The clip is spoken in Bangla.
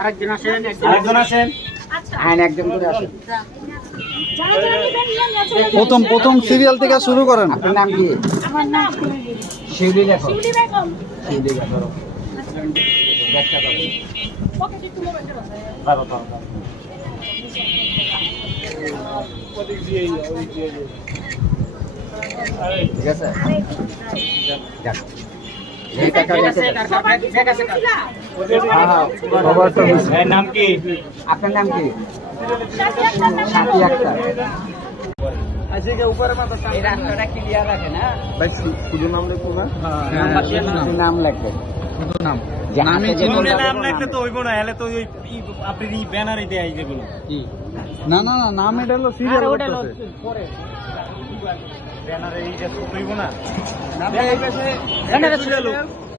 আরেকজন আসেন, একজন করে আসেন। প্রথম সিরিয়াল থেকে শুরু করেন। আপনার নাম কি? আমার নাম শিউলি লেখো। শিউলি বেগম। শিউলি লেখো। ব্যাগটা দাও। পকেটে তুলে বেঁচে আছে। ঠিক আছে? যাক। এই টাকা রেখে দাও। হ্যাঁ, হ্যাঁ, খবরটা হয়েছে। নাম কি? আপনার নাম কি? সাথী আক্তার। এই রাস্তাটা ক্লিয়ার আছে না? শুধু নাম লিখবো না? শুধু নাম লাগবে। শুধু নাম। নামে নাম লাগলে তো হইব না, এলে তো ওই আপনি ব্যানারে দেয় যেগুলো না না না, নাম এটা হলো সিরিয়াল ব্যানারে এই যে হইব না। ব্যানারে